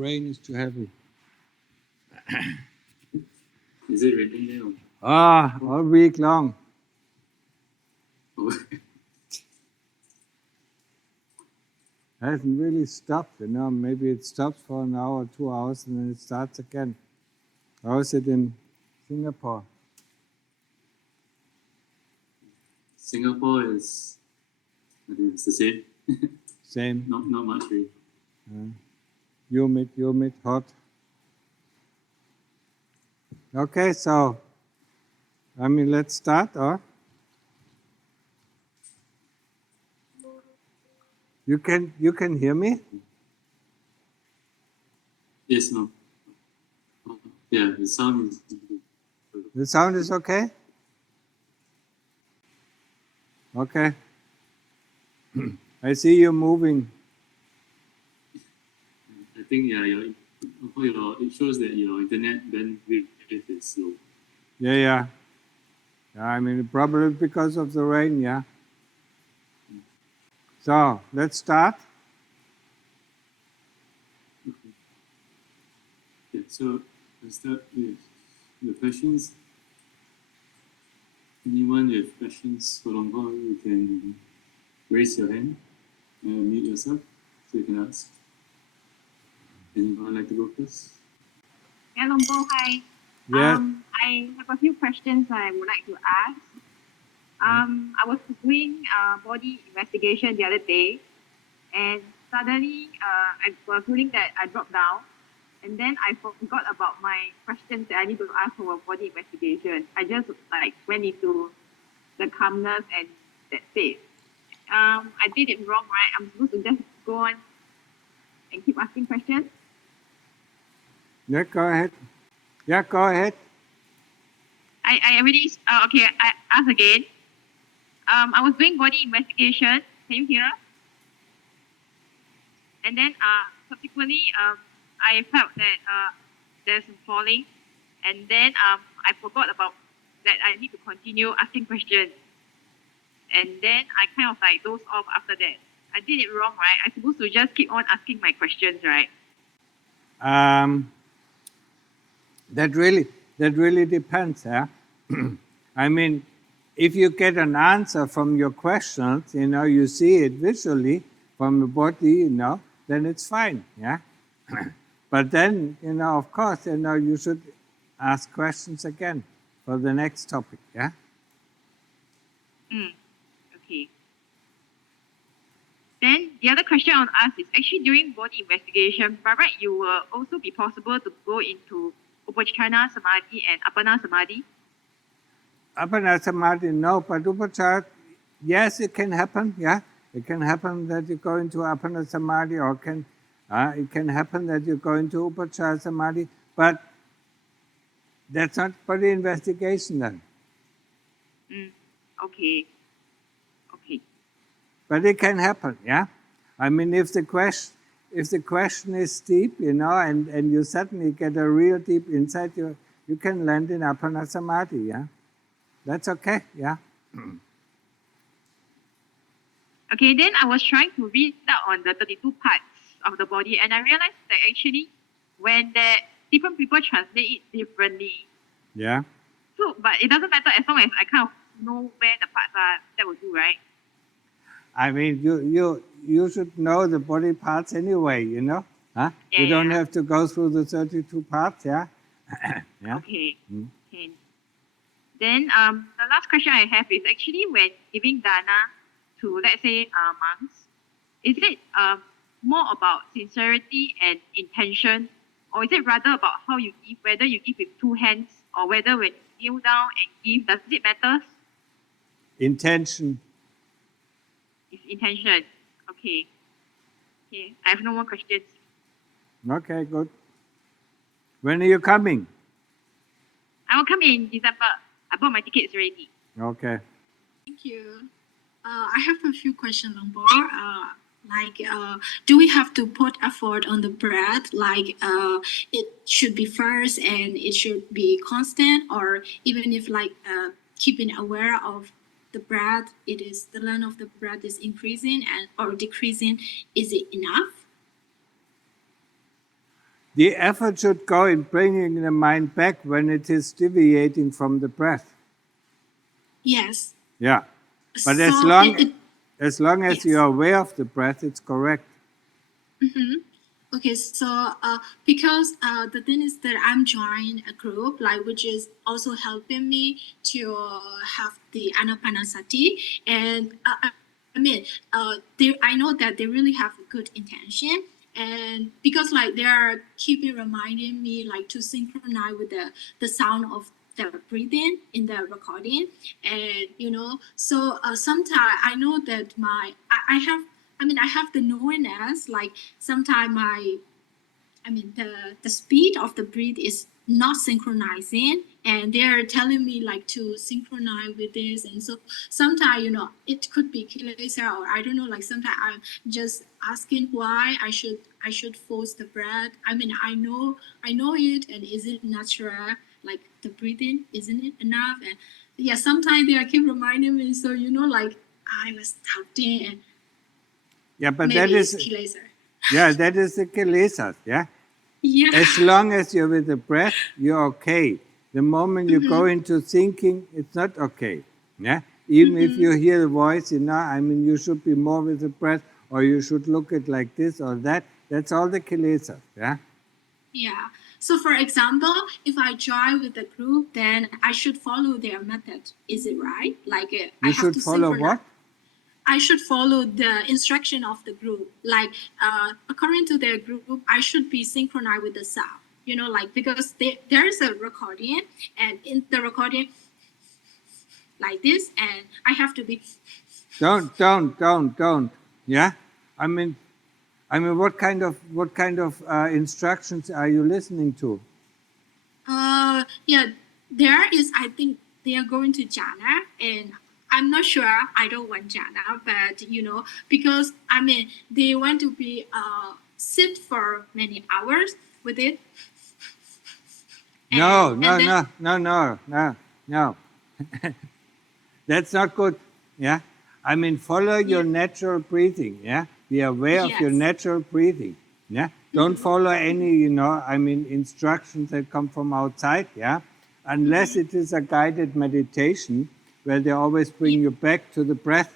rain is too heavy. Is it raining now? All week long. Oh. Hasn't really stopped, maybe it stops for an hour, 2 hours, and then it starts again. How is it in Singapore? Singapore is, I think it's the same. Same. Not much rain. Humid, hot. Okay, so, let's start, or? You can hear me? Yes, no. Yeah, the sound is... The sound is okay? Okay. I see you moving. I think, it shows that your internet bandwidth is slow. Yeah, probably because of the rain, yeah. So, let's start. Okay, so let's start with the questions. Anyone with questions for Longbo, you can raise your hand and mute yourself so you can ask. Anyone like to go first? Yeah, Longbo, hi. Yes. I have a few questions I would like to ask. I was doing body investigation the other day, and suddenly I was feeling that I dropped down, and then I forgot about my questions that I need to ask for a body investigation. I just went into the calmness and that's it. I did it wrong, right? I'm supposed to just go on and keep asking questions? Yeah, go ahead. I already, okay, I ask again. I was doing body investigation. Can you hear? And then subsequently, I felt that there's some falling. And then I forgot about that I need to continue asking questions. And then I kind of dozed off after that. I did it wrong, right? I'm supposed to just keep on asking my questions, right? That really depends, yeah. If you get an answer from your questions, you see it visually from the body, then it's fine, yeah. But then, of course, you should ask questions again for the next topic, yeah. Okay. Then the other question I want to ask is actually during body investigation, by right, you will also be possible to go into Upachana Samadhi and Apana Samadhi? Apana Samadhi, no, but Upachara, yes, it can happen, yeah. It can happen that you go into Apana Samadhi, or it can happen that you go into Upachara Samadhi, but that's not body investigation then. Okay. But it can happen, yeah. If the question is deep, and you suddenly get a real deep insight, you can land in Apana Samadhi, yeah. That's okay, yeah. Okay, then I was trying to read out on the 32 parts of the body, and I realized that actually when different people translate it differently. Yeah. So, but it doesn't matter as long as I kind of know where the parts are, that will do, right? You should know the body parts anyway, Huh? Yeah, you don't have to go through the 32 parts, yeah? Yeah. Okay. Okay. Then the last question I have is actually when giving dana to, let's say, monks, is it more about sincerity and intention, or is it rather about how you give, whether you give with two hands or whether when you kneel down and give, does it matter? Intention. It's intention. Okay. Okay. I have no more questions. Okay, good. When are you coming? I will come in December. I bought my tickets already. Okay. Thank you. I have a few questions on board. Do we have to put effort on the breath? It should be first and it should be constant, or even if keeping aware of the breath, the length of the breath is increasing or decreasing. Is it enough? The effort should go in bringing the mind back when it is deviating from the breath. Yes. Yeah. But So as long as yes. you are aware of the breath, it's correct. Okay, so because the thing is that I'm joining a group like which is also helping me to have the anapanasati, and I mean, I know that they really have a good intention, and because like they are keeping reminding me like to synchronize with the sound of the breathing in the recording, and so sometimes I know that I have. I mean, I have the knowingness, like sometimes the speed of the breath is not synchronizing, and they're telling me like to synchronize with this, and so sometimes it could be kilesa, or I don't know. Like sometimes I'm just asking why I should force the breath. I mean, I know it, and is it natural? Like the breathing, isn't it enough? And yeah, sometimes they keep reminding me. So like I was doubting, and Yeah, but maybe that is it's kilesa. yeah, that is the kilesas. Yeah. Yeah. As long as you're with the breath, you're okay. The moment you go into thinking, it's not okay. Yeah. Even if you hear the voice, I mean, you should be more with the breath, or you should look at like this or that. That's all the kilesas. Yeah. Yeah. So, for example, if I join with the group, then I should follow their method. Is it right? Like I You have should to follow synchronize. what? I should follow the instruction of the group. Like according to their group, I should be synchronized with the sound. Like because there is a recording, and in the recording, like this, and I have to be. Don't. Yeah. I mean, what kind of instructions are you listening to? Yeah, there is. I think they are going to jhana, and I'm not sure. I don't want jhana, but because I mean they want to be sit for many hours with it. No. That's not good. Yeah. I mean, follow your natural breathing. Yeah. Be aware of your Yes. natural breathing. Yeah. Don't follow any, instructions that come from outside. Yeah. Unless it is a guided meditation where they always bring you back to the breath.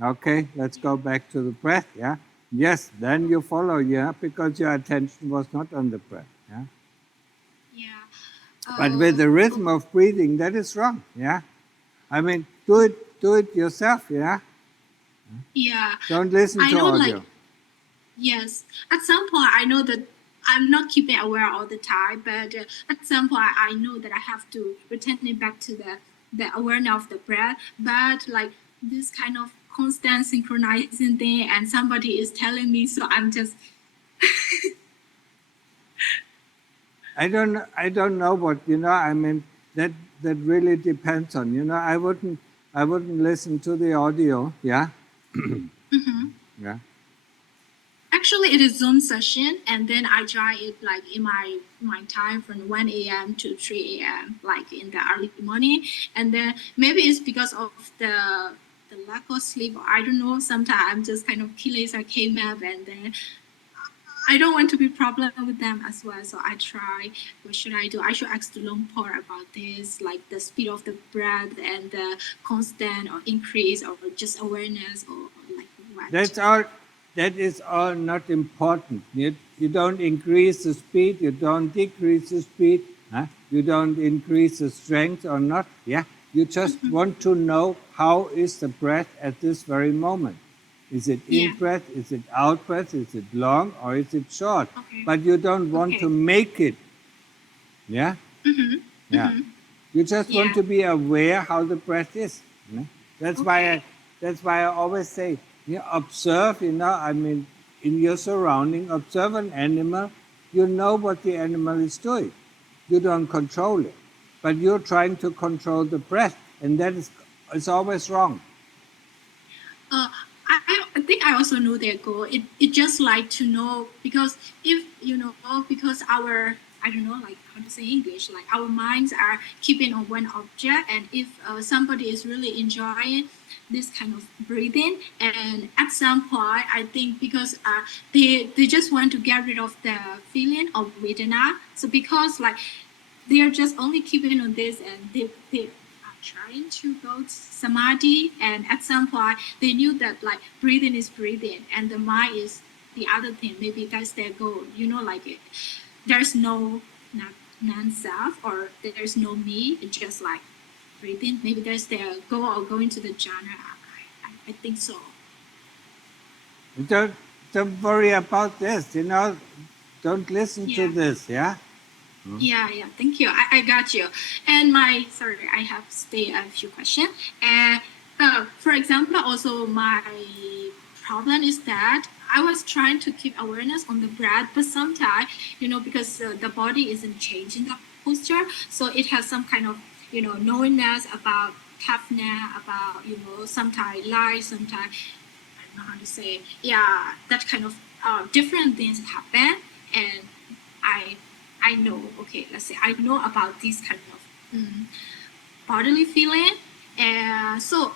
Okay, let's go back to the breath. Yeah. Yes. Then you follow. Yeah, because your attention was not on the breath. Yeah. Yeah. But with the rhythm of breathing, that is wrong. Yeah. I mean, do it yourself. Yeah. Yeah. Don't listen I to know, audio. like yes. At some point, I know that I'm not keeping aware all the time, but at some point, I know that I have to return it back to the awareness of the breath. But like this kind of constant synchronizing thing, and somebody is telling me, so I'm just I don't know what I mean. That really depends on I wouldn't listen to the audio. Yeah. Yeah. actually it is Zoom session, and then I join it like in my time from 1 a.m. to 3 a.m. like in the early morning, and then maybe it's because of the lack of sleep, or I don't know. Sometimes I'm just kind of kilesa came up, and then I don't want to be problem with them as well. So I try. What should I do? I should ask the long part about this, like the speed of the breath and the constant or increase or just awareness or like what. That's all. That is all not important. You don't increase the speed. You don't decrease the speed. Huh? You don't increase the strength or not. Yeah. You just want to know how is the breath at this very moment. Is it in breath? Is it out breath? Is it long or is it short? Okay. But you don't want to make it. Yeah? Yeah. You just want to be aware how the breath is. That's why I always say, observe, I mean, in your surrounding, observe an animal, you know what the animal is doing. You don't control it. But you're trying to control the breath, and that is always wrong. I think I also know their goal. It just like to know, because if because our I don't know, like how to say English, like our minds are keeping on one object. And if somebody is really enjoying this kind of breathing, and at some point, I think because they just want to get rid of the feeling of Vedana. So because like they are just only keeping on this, and they are trying to go to samadhi, and at some point they knew that like breathing is breathing and the mind is the other thing. Maybe that's their goal, you know, like it, there's no non-self, or there's no me, it's just like breathing. Maybe there's their goal of going to the jhana. I think so. Don't worry about this, you know. Don't listen to this, yeah? Yeah, thank you. I got you. And sorry, I have still a few questions. And for example, also my problem is that I was trying to keep awareness on the breath, but sometimes, you know, because the body isn't changing the posture, so it has some kind of, you know, knowingness about toughness, about, you know, sometimes light, sometimes, I don't know how to say, yeah, that kind of different things happen. And I know, okay, let's say I know about this kind of bodily feeling. And so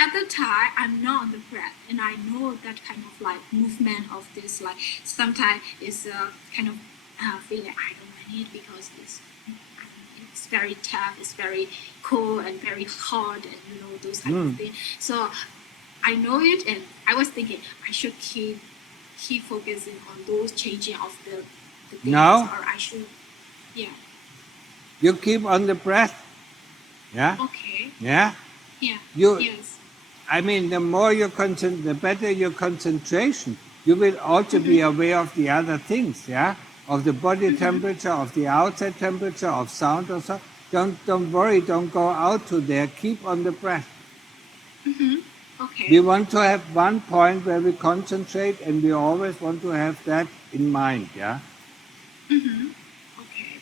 at the time, I'm not on the breath, and I know that kind of like movement of this, like sometimes it's a kind of feeling I don't like it because it's very tough, it's very cold and very hot, and you know, those kind of things. So I know it, and I was thinking I should keep focusing on those changing of the things, No. or I should, yeah. You keep on the breath, yeah? Okay. Yeah? Yeah. Yes. I mean, the more you the better your concentration. You will also be aware of the other things, yeah? Of the body temperature, of the outside temperature, of sound or so. Don't worry, don't go out to there. Keep on the breath. Okay. We want to have one point where we concentrate, and we always want to have that in mind, yeah? Okay.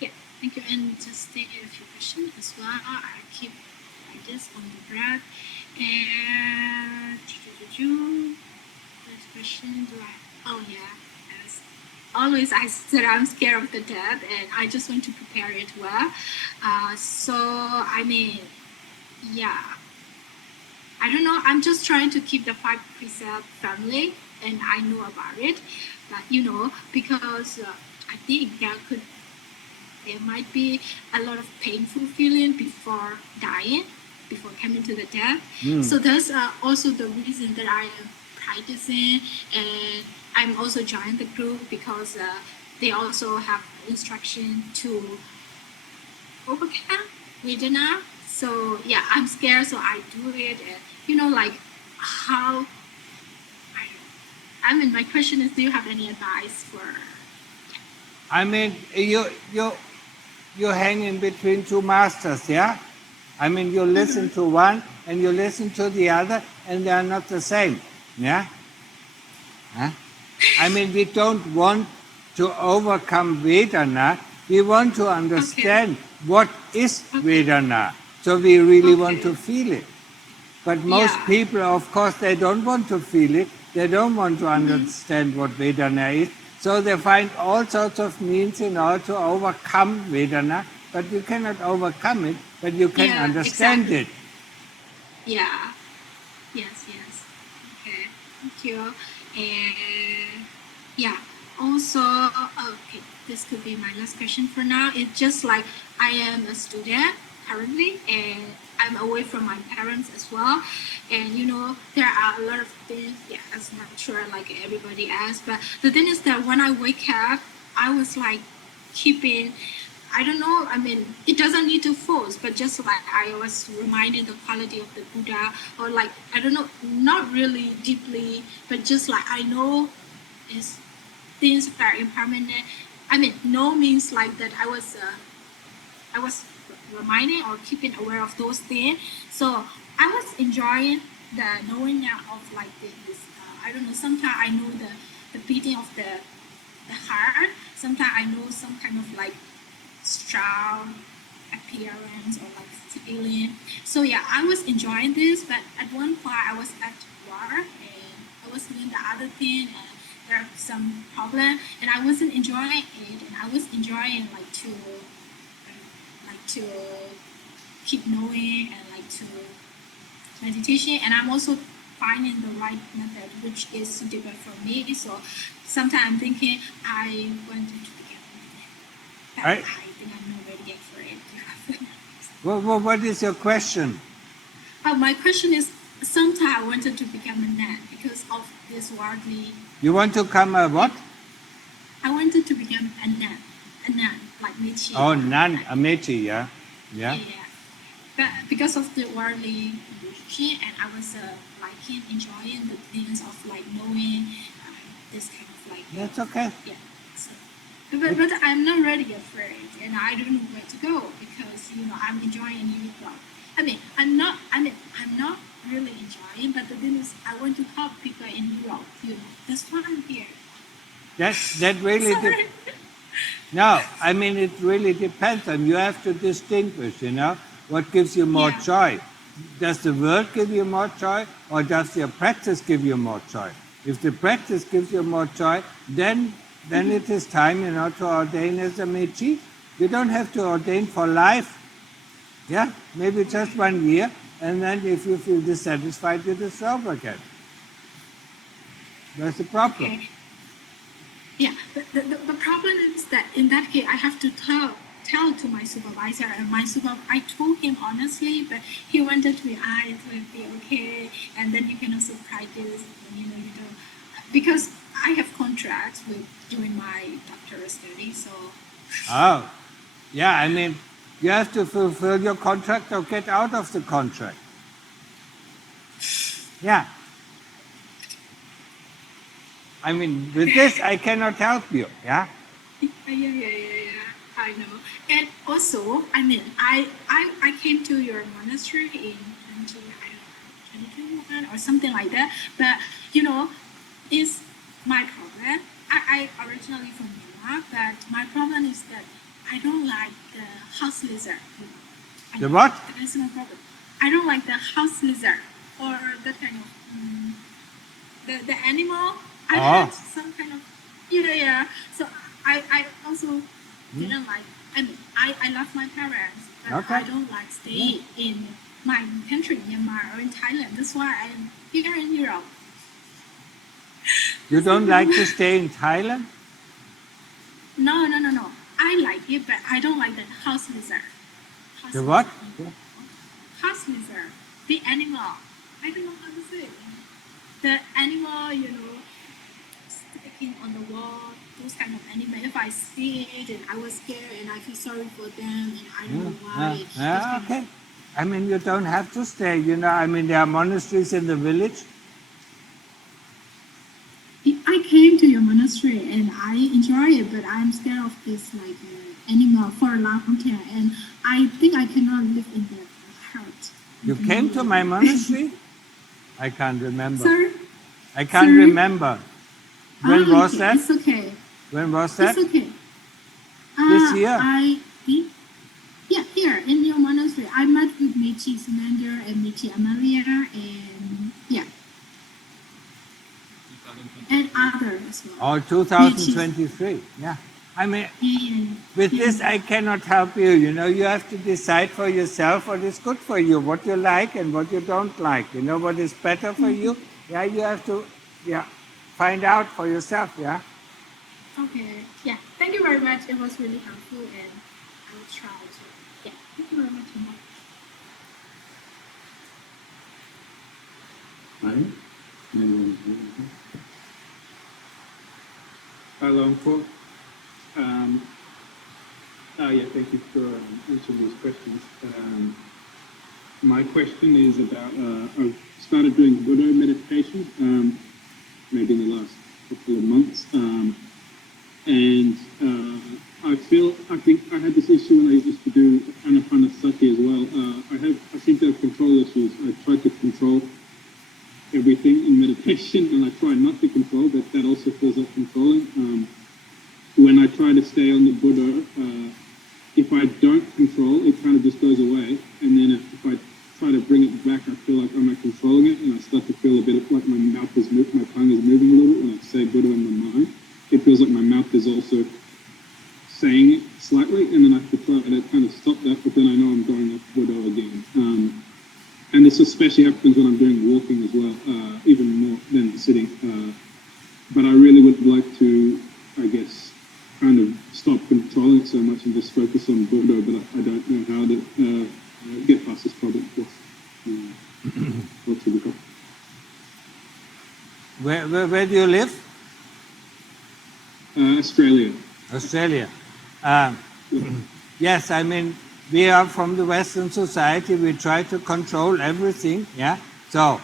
Yeah, thank you. And just take a few questions as well. I keep like this on the breath. And next question, do I? Oh yeah. As always, I said I'm scared of the death, and I just want to prepare it well. So I mean, yeah. I don't know. I'm just trying to keep the 5 precept family, and I know about it. But you know, because I think there might be a lot of painful feeling before dying, before coming to the death. So that's also the reason that I am practicing, and I'm also joining the group because they also have instruction to overcome Vedana. So yeah, I'm scared, so I do it. And you know, like how. I mean, my question is, do you have any advice for? I mean, you hang in between two masters, yeah? I mean, you listen to one and you listen to the other, and they are not the same, yeah? Huh? I mean, we don't want to overcome Vedana. We want to understand what is Vedana. So we really want to feel it. But most people, of course, they don't want to feel it. They don't want to understand what Vedana is. So they find all sorts of means in order to overcome Vedana. But you cannot overcome it, but you can understand it. Yeah. Yes. Okay. Thank you. And yeah. Also, okay, this could be my last question for now. It's just like I am a student currently, and I'm away from my parents as well. And you know, there are a lot of things. Yeah, as I'm sure like everybody else. But the thing is that when I wake up, I was like keeping. I don't know. I mean, it doesn't need to force, but just like I was reminded the quality of the Buddha, or like I don't know, not really deeply, but just like I know is things that are impermanent. I mean, no means like that. I was reminding or keeping aware of those things. So I was enjoying the knowing now of like this. I don't know. Sometimes I know the beating of the heart. Sometimes I know some kind of like strong appearance or like feeling. So yeah, I was enjoying this, but at one point I was at work and I was doing the other thing, and there are some problem, and I wasn't enjoying it, and I was enjoying to keep knowing and like to meditation, and I'm also finding the right method which is suitable for me. So sometimes I'm thinking I wanted to become but Right. I think I'm not ready yet for it. What is your question? My question is, sometimes I wanted to become a nun because of this worldly. You want to come a what? I wanted to become a nun, like Mechi. Oh, nun, a mechi, yeah? Yeah. Yeah? But because of the worldly education, and I was liking, enjoying the things of like knowing this kind of like. That's okay. Yeah. So, but I'm not ready yet for it, and I don't know where to go because I'm enjoying Europe. I'm not really enjoying, but the thing is, I want to help people in Europe. That's why I'm here. That really Sorry. No, I mean, it really depends on you have to distinguish, what gives you more Yeah. joy. Does the world give you more joy, or does your practice give you more joy? If the practice gives you more joy, then it is time, to ordain as a mechi. You don't have to ordain for life. Yeah, maybe just 1 year, and then if you feel dissatisfied, you dissolve again. That's the problem. Okay. Yeah, the problem is that in that case, I have to tell to my supervisor, and I told him honestly, but he wanted to be, it will be okay, and then you can also practice, and, you don't, because I have contracts with doing my doctoral study, so. Oh, yeah, I mean, you have to fulfill your contract or get out of the contract. Yeah. I mean, with this, I cannot help you, yeah? Yeah, I know. And also, I came to your monastery in 2021 or something like that, but, it's my problem. I originally from Myanmar, but my problem is that I don't like the house lizard. The what? That is my problem. I don't like the house lizard or that kind of the animal. I had some kind of So I also didn't like. I love my parents, but Okay. I don't like stay in my country, Myanmar or in Thailand. That's why I'm here in Europe. You don't like to stay in Thailand? No. I like it, but I don't like the house lizard. The what? House lizard, the animal. I don't know how to say it. The animal, sticking on the wall, those kind of animal. If I see it and I was scared and I feel sorry for them and I don't know why. Okay. I mean, you don't have to stay, I mean, there are monasteries in the village. I came to your monastery and I enjoy it, but I'm scared of this animal for a long time, and I think I cannot live in that hut. You came to my monastery? I can't remember. Sir? I can't Sorry? remember. When was okay. that? It's okay. When was that? It's okay. This year? I think, here in your monastery, I met with Mechi Sinander and Mechi Amalia, and and others as well. Oh, 2023. Yeah. I mean, with this, I cannot help you. You have to decide for yourself what is good for you, what you like and what you don't like. What is better for you. Yeah, you have to, find out for yourself. Yeah. Okay. Yeah. Thank you very much. It was really helpful, and I will try to. Yeah. Thank you very much. Hi, Longpo. Thank you for answering these questions. My question is about, I've started doing Buddha meditation, maybe in the last couple of months, and I think I had this issue when I used to do Anapanasati as well. I seem to have control issues. I try to control everything in meditation, and I try not to control, but that also feels like controlling. When I try to stay on the Buddha, if I don't control, it kind of just goes away. And then if I try to bring it back, I feel like I'm not controlling it, and I start to feel a bit of like my tongue is moving a little bit when I say Buddha in my this especially happens when I'm doing walking as well, even more than sitting. But I really would like to, I guess, kind of stop controlling so much and just focus on Buddha, but I don't know how to get past this problem. What to become. Where do you live? Australia. Australia. Yes, I mean, we are from the Western society. We try to control everything, yeah? So,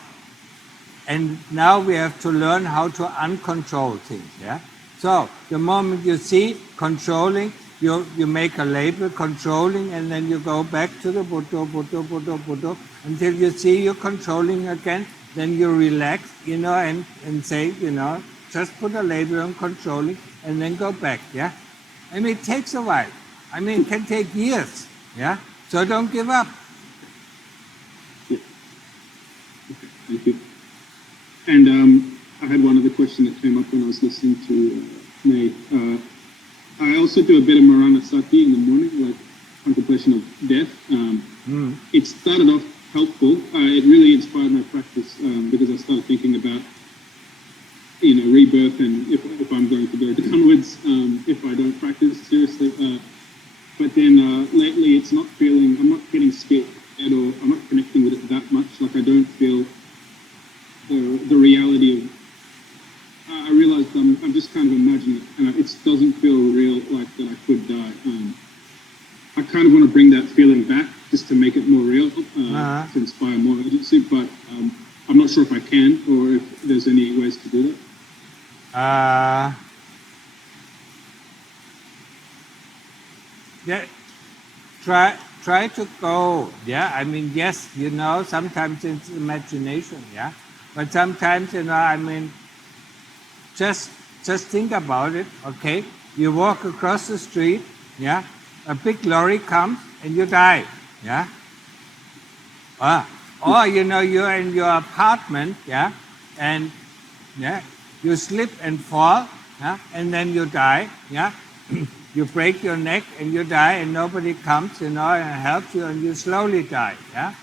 and now we have to learn how to uncontrol things, yeah? So, the moment you see controlling, you make a label, controlling, and then you go back to the Buddha, until you see you're controlling again, then you relax, and say, just put a label on controlling, and then go back, yeah? I mean, it takes a while. I mean, it can take years, yeah? So don't give up. Yeah. Okay, thank you. And I had one other question that came up when I was listening to May. I also do a bit of Maranasati in the morning, like contemplation of death. It started off helpful. It really inspired my practice because I started thinking about, rebirth and if I'm going to go downwards, if I don't practice seriously. But then lately I'm not getting scared or I'm not connecting with it that much. Like I don't feel the reality of, I realized I'm just kind of imagining it and it doesn't feel real, like that I could die. I kind of want to bring that feeling back just to make it more real, to inspire more urgency, but I'm not sure if I can or if there's any ways to do that. Yeah, try to go, yeah? I mean, yes, sometimes it's imagination, yeah? But sometimes, I mean, just think about it, okay? You walk across the street, yeah? A big lorry comes and you die, yeah? Or, you're in your apartment, yeah? And, yeah, you slip and fall, yeah? And then you die, yeah? You break your neck and you die and nobody comes, and helps you and you slowly die, yeah?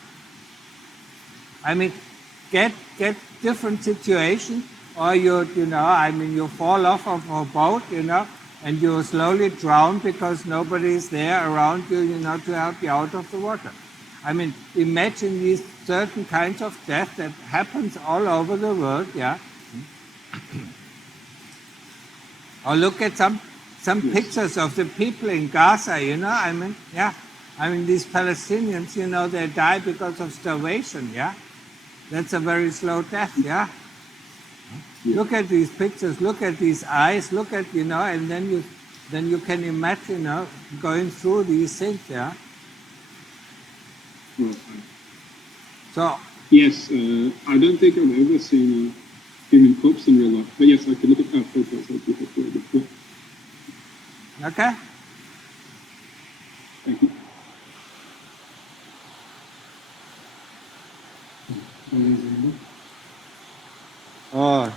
I mean, get different situations, or you fall off of a boat, and you slowly drown because nobody is there around you, to help you out of the water. I mean, imagine these certain kinds of death that happens all over the world, yeah? Or look at some pictures of the people in Gaza, I mean, yeah. I mean, these Palestinians, they die because of starvation, yeah? That's a very slow death, yeah? Look at these pictures, look at these eyes, look at, and then you can imagine, going through these things, yeah? So... Yes, I don't think I've ever seen a human corpse in real life, but yes, I can look at photos of people. Okay. Thank you. Oh,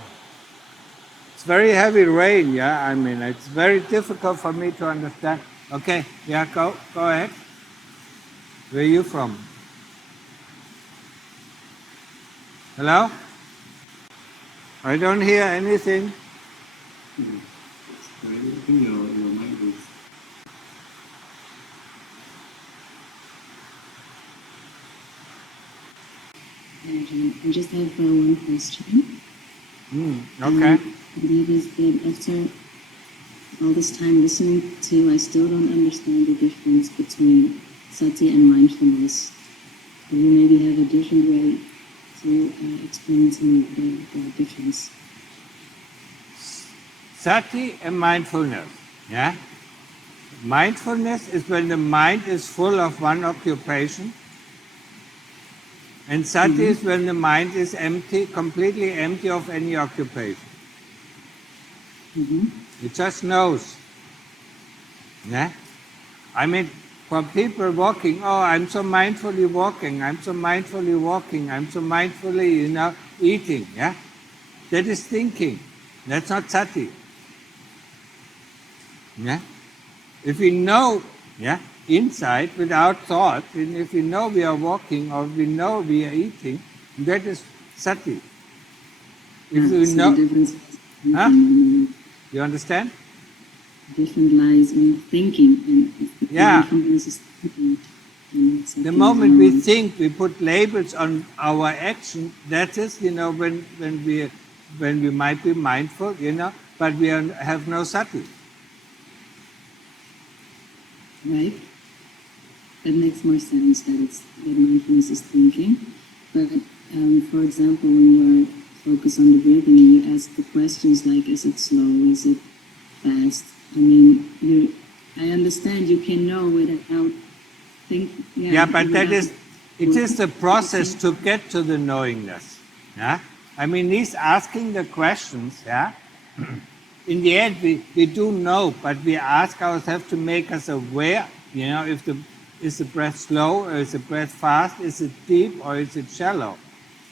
it's very heavy rain, yeah? I mean, it's very difficult for me to understand. Okay, yeah, go ahead. Where are you from? Hello? I don't hear anything. I think your mic is... I just have one question. Okay. That is that after all this time listening to you, I still don't understand the difference between sati and mindfulness. Do you maybe have a different way to explain to me the difference? Sati and mindfulness, yeah? Mindfulness is when the mind is full of one occupation, and sati is when the mind is empty, completely empty of any occupation. It just knows. Yeah? I mean, for people walking, I'm so mindfully walking, I'm so mindfully walking, I'm so mindfully, eating, yeah? That is thinking. That's not sati. Yeah? If we know, yeah, inside without thought, and if we know we are walking or we know we are eating, that is sati. If we so know, the difference is huh? thinking, You understand? different lies in thinking, and Yeah. mindfulness is thinking. And sati The is moment we knowledge. think, we put labels on our action, that is, when we might be mindful, but we have no sati. Right? That makes more sense that mindfulness is thinking. But for example, when you're focused on the breathing and you ask the questions like, is it slow, is it fast? I mean, I understand you can know without thinking. Yeah, but it is the process to get to the knowingness. Yeah? I mean, he's asking the questions, yeah? In the end, we do know, but we ask ourselves to make us aware, is the breath slow or is the breath fast, is it deep or is it shallow?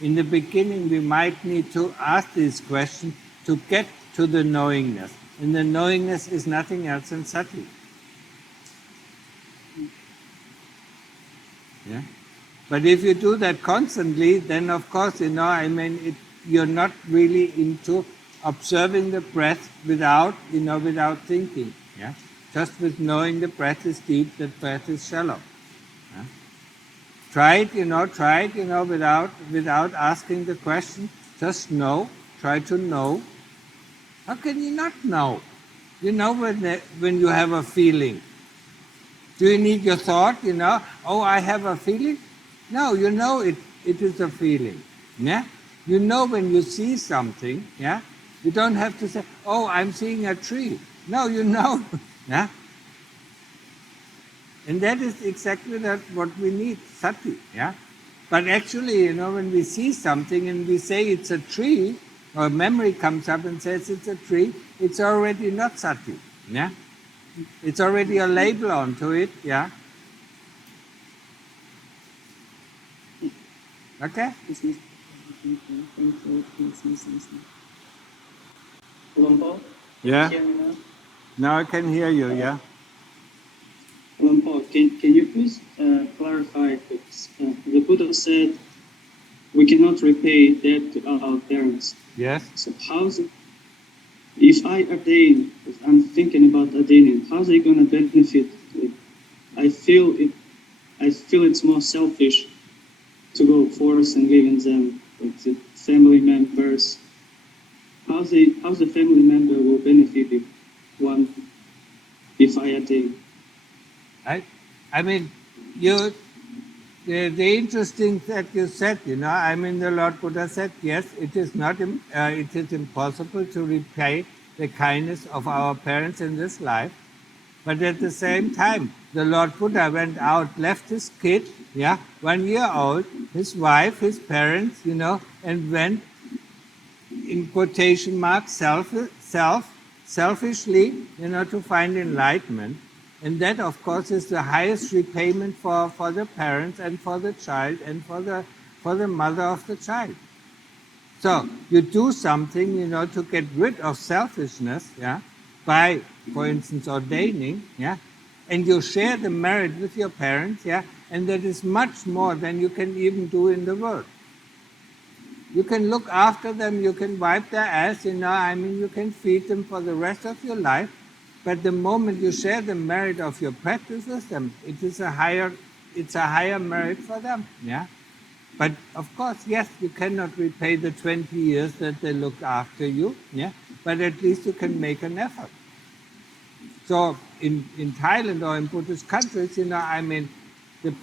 In the beginning, we might need to ask these questions to get to the knowingness. And the knowingness is nothing else than sati. Yeah? But if you do that constantly, then of course, you're not really into observing the breath without thinking. Yeah? Just with knowing the breath is deep, the breath is shallow. Yeah? Try it, without asking the question. Just know, try to know. How can you not know? You know when you have a feeling. Do you need your thought, oh, I have a feeling? No, you know it is a feeling. Yeah? You know when you see something, yeah? You don't have to say, oh, I'm seeing a tree. No, you know. Yeah? And that is exactly what we need, sati. Yeah? But actually, when we see something and we say it's a tree, or memory comes up and says it's a tree, it's already not sati. Yeah? It's already a label onto it, yeah? Okay? Thank you. It makes more sense now. Paul, Yeah? hear me now? Now I can hear you, yeah? Paul, can you please clarify this? The Buddha said we cannot repay debt to our parents. Yes? So how's it, if I'm thinking about attaining, how's it going to benefit? I feel it's more selfish to go force and giving them the family members. How's the family member will benefit if I attain? I mean, the interesting that you said, the Lord Buddha said, yes, it is impossible to repay the kindness of our parents in this life. But at the same time, the Lord Buddha went out, left his kid, 1 year old, his wife, his parents, and went, in quotation marks, selfishly, to find enlightenment. And that, of course, is the highest repayment for the parents and for the child and for the mother of the child. So you do something, to get rid of selfishness, by, for instance, ordaining, and you share the merit with your parents, and that is much more than you can even do in the world. You can look after them, you can wipe their ass, you can feed them for the rest of your life. But the moment you share the merit of your practice with them, it's a higher merit for them. Yeah. But of course, yes, you cannot repay the 20 years that they look after you. Yeah. But at least you can make an effort. So in Thailand or in Buddhist countries, the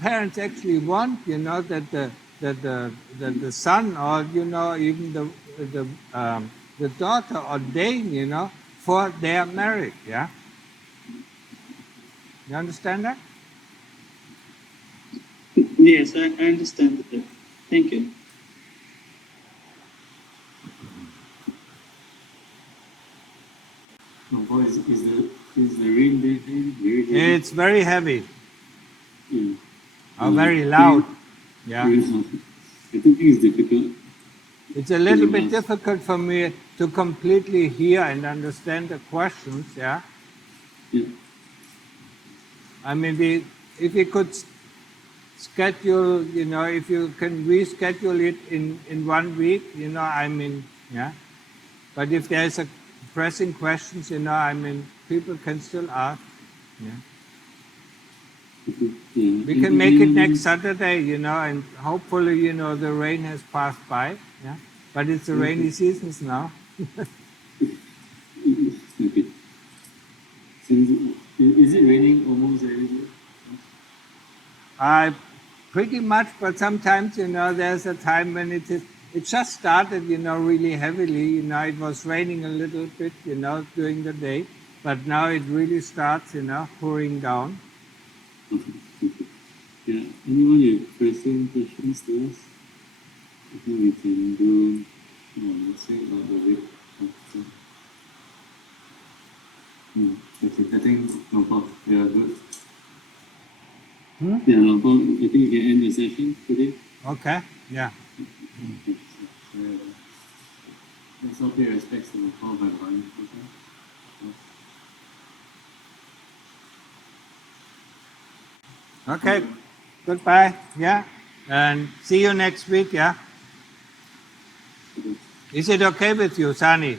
parents actually want, that the son or even the daughter ordain, for their merit. Yeah. You understand that? Yes, I understand that. Thank you. Paul, is the rain there very heavy? It's very heavy. Yeah. Or very loud. Yeah. Very loud. I think it's difficult. It's a little bit difficult for me to completely hear and understand the questions, yeah? Yeah. if you could schedule, if you can reschedule it in 1 week, I mean, yeah. But if there's a pressing questions, I mean, people can still ask. Yeah. Yeah. We can make it next Saturday, and hopefully, the rain has passed by. Yeah. But it's the rainy seasons now. Okay. Is it raining almost every day? Pretty much, but sometimes, there's a time when it just started, really heavily. It was raining a little bit, during the day, but now it really starts, pouring down. Okay. Yeah. Anyone with questions to us? I think we can do let's say about the week after. Okay. I think no problem. We are good. Yeah, no problem. I think we can end the session today. Okay, yeah. Okay. So, let's all pay respects to the call by buying. Okay, goodbye, yeah. And see you next week, yeah. Is it okay with you, Sani?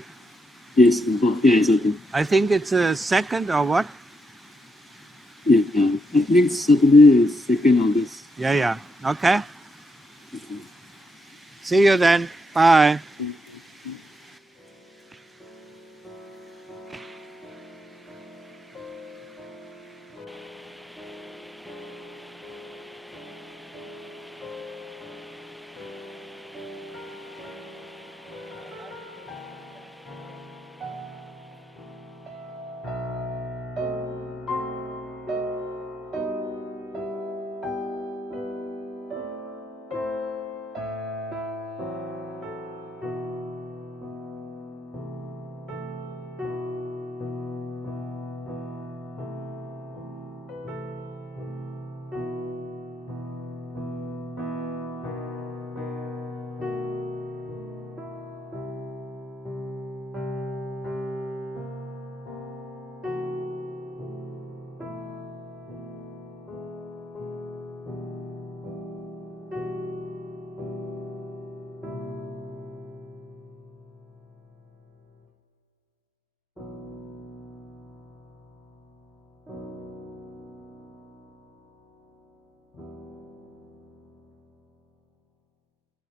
Yes, yeah, it's okay. I think it's a second or what? Yeah, next Saturday is 2nd August. Yeah, okay. Okay. See you then. Bye.